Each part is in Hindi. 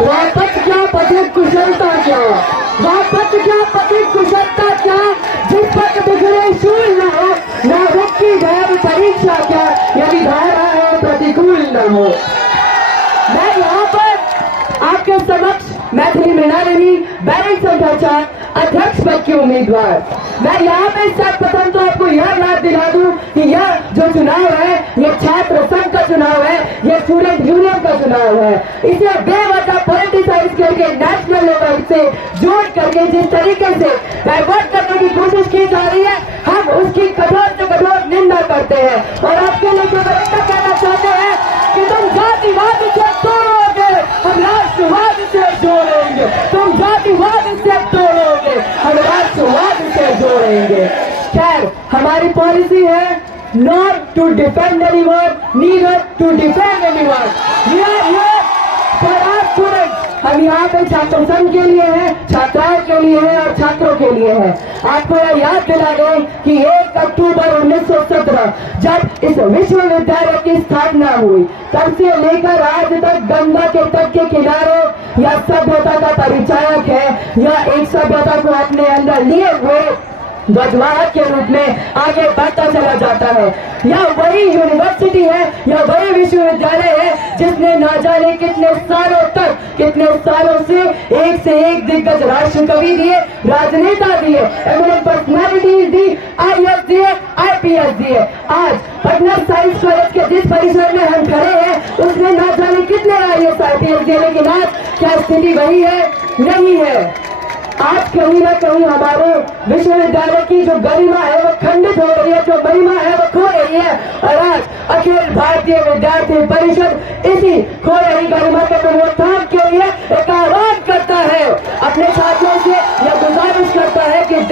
वापस क्या पथिक कुशलता क्या, वापस क्या पथिक कुशलता क्या, जिस पर बिगड़े शूल न हो, न रुकी भैर परीक्षा क्या, यदि धारा है प्रतिकूल न हो। मैं यहाँ पर आपके समक्ष मैथिली मृणाल देवी बैरक संख्या 4 अध्यक्ष पद की उम्मीदवार, मैं यहाँ पे सर्वप्रथम तो आपको यह याद दिला दूं कि यह जो चुनाव है यह छात्र संघ का चुनाव है, यह स्टूडेंट यूनियन का चुनाव है। इसे बेवजह पॉलिटिसाइज करके नेशनल लेवल से जोड़ करके जिस तरीके से डाइवर्ट करने की कोशिश की जा रही है, हम उसकी कठोर से कठोर निंदा करते हैं और आपके लिए केवल इतना कहना चाहते हैं कि तुम जातिवाद से तोड़ोगे, हम राष्ट्रवाद से जोड़ेंगे, तुम जातिवाद से तोड़ोगे, हम राष्ट्रवाद से जोड़ेंगे। खैर, हमारी पॉलिसी है not to defend anyone, neither to defend anyone. We are here for our students. हम यहाँ पे छात्र संघ के लिए हैं, छात्राओं के लिए हैं और छात्रों के लिए हैं। आपको यह याद दिला दें कि 1 अक्टूबर 1917 जब इस विश्वविद्यालय की स्थापना हुई, तब से लेकर आज तक गंगा के तट के किनारे यह सभ्यता का परिचायक है, यह एक सभ्यता को अपने अंदर लिए हुए ध्वजवाहक के रूप में आगे बढ़ता चला जाता है। यह वही यूनिवर्सिटी है, यह वही विश्वविद्यालय है जिसने ना जाने कितने सालों तक, कितने सालों से एक दिग्गज राष्ट्र कवि दिए, राजनेता दिए, एमिनेंट पर्सनैलिटीज दी, IAS दिए, IPS दिए। आज पटना साइंस कॉलेज के जिस परिसर में हम खड़े हैं उसने ना जाने कितने IAS IPS दिए, लेकिन आज क्या स्थिति वही है? नहीं है। आज कहीं ना कहीं हमारे विश्वविद्यालय की जो गरिमा है वो खंडित हो रही है, जो महिमा है वो खो रही है और आज अखिल भारतीय विद्यार्थी परिषद इसी खो रही गरिमा के पुनरुत्थान के लिए एक आह्वान करता है, अपने छात्रों से यह गुजारिश करता है कि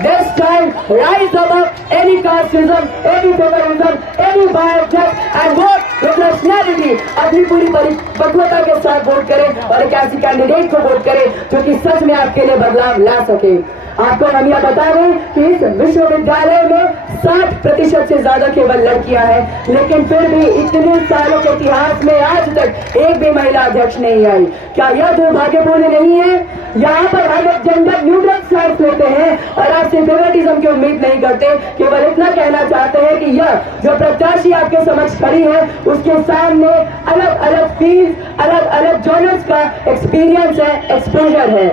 this time rise above any casteism, any favorism, any bias and vote with nationality। अपनी पूरी परिपक्वता के साथ वोट करें और एक ऐसी कैंडिडेट को वोट करें जो कि सच में आपके लिए बदलाव ला सके। आपको हम यह बता दें कि इस विश्वविद्यालय में 60% से ज्यादा केवल लड़कियां हैं, लेकिन फिर भी इतने सालों के इतिहास में आज तक एक भी महिला अध्यक्ष नहीं आई। क्या यह दुर्भाग्यपूर्ण नहीं है? यहाँ पर हम एक जेंडर न्यूट्रल स्टैंड लेते हैं और आपसे फेवरेटिज्म की उम्मीद नहीं करते, केवल इतना कहना चाहते हैं कि यह जो प्रत्याशी आपके समक्ष खड़ी है उसके सामने अलग अलग फील्ड, अलग अलग जॉनर्स का एक्सपीरियंस है, एक्सपोजर है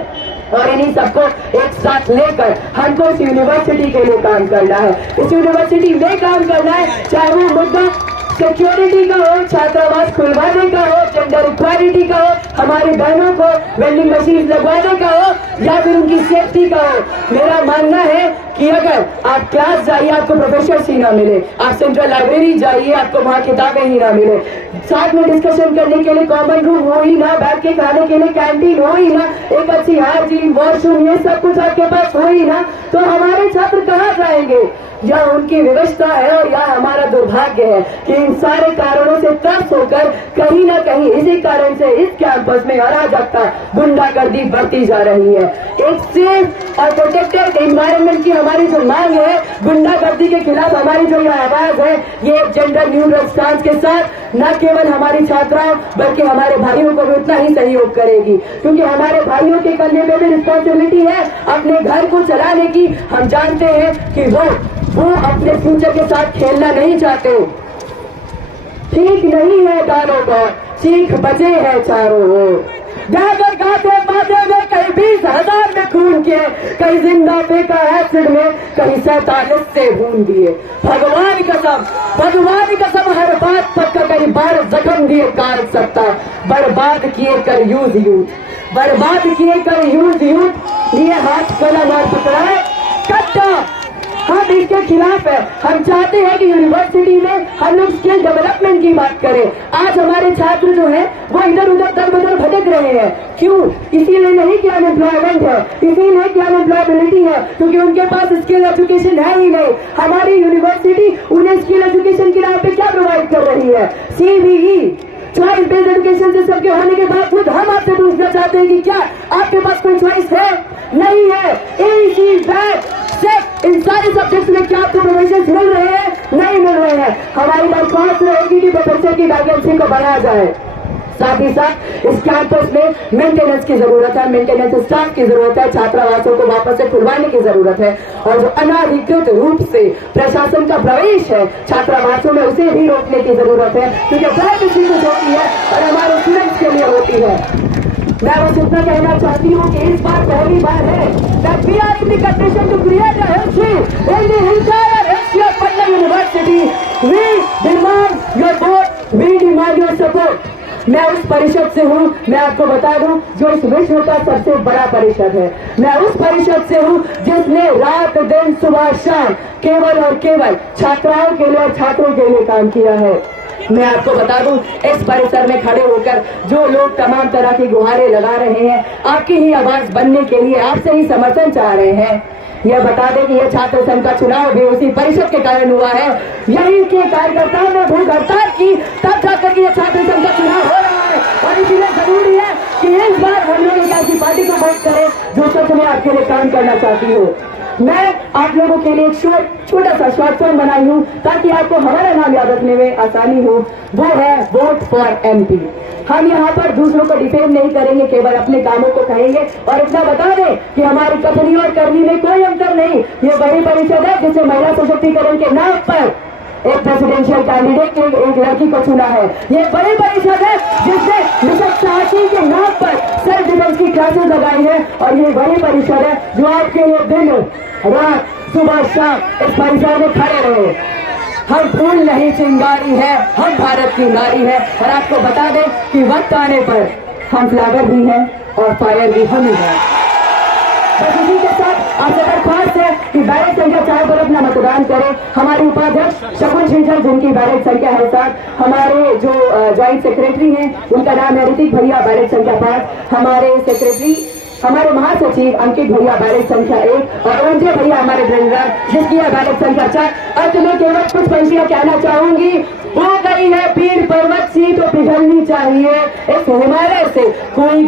और इन्हीं सबको एक साथ लेकर हमको इस यूनिवर्सिटी के लिए काम करना है। इस यूनिवर्सिटी में काम करना है, चाहे वो मुद्दा सिक्योरिटी का हो, छात्रावास खुलवाने का हो, जेंडर इक्वालिटी का हो, हमारी बहनों को वेंडिंग मशीन लगवाने का हो या फिर उनकी सेफ्टी का हो। मेरा मानना है कि अगर आप क्लास जाइए आपको प्रोफेसर ही ना मिले, आप सेंट्रल लाइब्रेरी जाइए आपको वहाँ किताबें ही ना मिले, साथ में डिस्कशन करने के लिए कॉमन रूम हो ही ना, बैठ के खाने के लिए कैंटीन हो ही ना, एक अच्छी हाइजीन, वॉशरूम, ये सब कुछ आपके पास हो ही ना, तो हमारे छात्र कहाँ जाएंगे? यह उनकी विवशता है और यह हमारा दुर्भाग्य है कि इन सारे कारणों से त्रस्त होकर कहीं ना कहीं इसी कारण से इस कैंपस में अराजकता, गुंडागर्दी बढ़ती जा रही है। एक सेफ और प्रोटेक्टेड एनवायरनमेंट की हमारी जो मांग है, गुंडागर्दी के खिलाफ हमारी जो यह आवाज है, ये जेंडर न्यूट्रल स्टांस के साथ न केवल हमारी छात्राओं बल्कि हमारे भाइयों को भी उतना ही सहयोग करेगी, क्योंकि हमारे भाइयों के कंधे पे भी रिस्पॉन्सिबिलिटी है अपने घर को चलाने की। हम जानते हैं कि वो अपने फ्यूचर के साथ खेलना नहीं चाहते। ठीक नहीं है दानों का, चीख बचे हैं चारों ओर, जाकर गाते बाते में कहीं 20,000 में खून किए, कहीं जिंदा फेंका एसिड में, कहीं 47 से भून दिए। भगवान कसम हर बात पक्का, कहीं बार जख्म दिए कार सकता, बर्बाद किए कर यूथ, बर्बाद किए कर यूथ, ये हाथ कलम और पकड़ाए कट्टा। हम इसके खिलाफ है। हम चाहते हैं कि यूनिवर्सिटी में हम लोग स्किल डेवलपमेंट की बात करें। आज हमारे छात्र जो है वो इधर उधर दर बदर भटक रहे हैं। क्यों? इसीलिए नहीं कि अनएम्प्लॉयमेंट है, इसीलिए कि अनएम्प्लॉयबिलिटी है, क्योंकि उनके पास स्किल एजुकेशन है ही नहीं। हमारी यूनिवर्सिटी उन्हें स्किल एजुकेशन की राह पे क्या प्रोवाइड कर रही है? CBE चॉइस बेस्ड एजुकेशन से सबके होने के बावजूद हम आपसे पूछना चाहते हैं कि क्या आपके पास कोई चॉइस है? नहीं है। इन सारे सब्जेक्ट्स में क्या आपको प्रोविजन मिल रहे हैं? नहीं मिल रहे हैं। हमारी दरख्वास्त रहेगी कि प्रोफेसर की वैकेंसी को बढ़ाया जाए। साथ ही साथ इस कैंपस में मेंटेनेंस की जरूरत है, मेंटेनेंस स्टाफ की जरूरत है, छात्रावासों को वापस से खुलवाने की जरूरत है और जो अनाधिकृत रूप से प्रशासन का प्रवेश है छात्रावासों में उसे भी रोकने की जरूरत है, क्योंकि प्राइवेसी कुछ होती है और हमारे स्टूडेंट्स के लिए होती है। मैं बस इतना कहना चाहती हूँ कि इस बार पहली बार है that we are in the condition to create a history in the entire history of Patna University. We demand your vote, we demand your support. मैं उस परिषद से हूँ, मैं आपको बता दूं, जो इस विश्व का सबसे बड़ा परिषद है। मैं उस परिषद से हूँ जिसने रात दिन सुबह शाम केवल और केवल छात्राओं के लिए और छात्रों के लिए काम किया है। मैं आपको बता दूं, इस परिसर में खड़े होकर जो लोग तमाम तरह की गुहारें लगा रहे हैं, आपकी ही आवाज बनने के लिए आपसे ही समर्थन चाह रहे हैं। यह बता दें कि यह छात्र संघ का चुनाव भी उसी परिषद के कारण हुआ है। यही के कार्यकर्ताओं ने भूख हड़ताल की, तब जाकर के यह छात्र संघ का चुनाव हो रहा है और इसलिए जरूरी है कि इस बार हम लोग एक ऐसी पार्टी को वोट करें जो सच में आपके लिए काम करना चाहती हो। मैं आप लोगों के लिए एक छोटा सा शॉर्ट फॉर्म बनाई हूँ ताकि आपको हमारा नाम याद रखने में आसानी हो। वो है वोट फॉर एमपी। हम यहाँ पर दूसरों को डिफेम नहीं करेंगे, केवल अपने कामों को कहेंगे और इतना बता दें कि हमारी कथनी और करनी में कोई अंतर नहीं। ये बड़ी परिषद है जिसे महिला सशक्तिकरण के नाम पर एक प्रेसिडेंशियल कैंडिडेट एक लड़की को चुना है। ये बड़ी परिषद है जिसने मिशन साहसी के नाम पर सेल्फ डिफेंस की क्लासेस लगाई है और ये बड़ी परिषद है जो आपके लिए दिन रात सुबह शाम इस परिसर में खड़े रहे। हम फूल नहीं चिंगारी है, हम भारत की नारी है और आपको बता दें कि वक्त आने पर हम फ्लावर भी हैं और फायर भी हम ही हैं। बस इसी के साथ आपसे दरख्वास्त है कि बैलेट संख्या 4 पर अपना मतदान करें। हमारे उपाध्यक्ष शकुन श्रीजल जिनकी बैलेट संख्या है 7, हमारे जो ज्वाइंट सेक्रेटरी हैं उनका नाम है ऋतिक भैया, बैलेट संख्या 5, हमारे सेक्रेटरी हमारे महासचिव अंकित भैया बैलेट संख्या 1 और ओंजे भैया हमारे ट्रेजरर जिसकी है बैलेट संख्या 4। अंत में केवल कुछ पंक्तियां कहना चाहूंगी। हो गई है पीर पर्वत सी तो पिघलनी चाहिए, इस हिमालय से कोई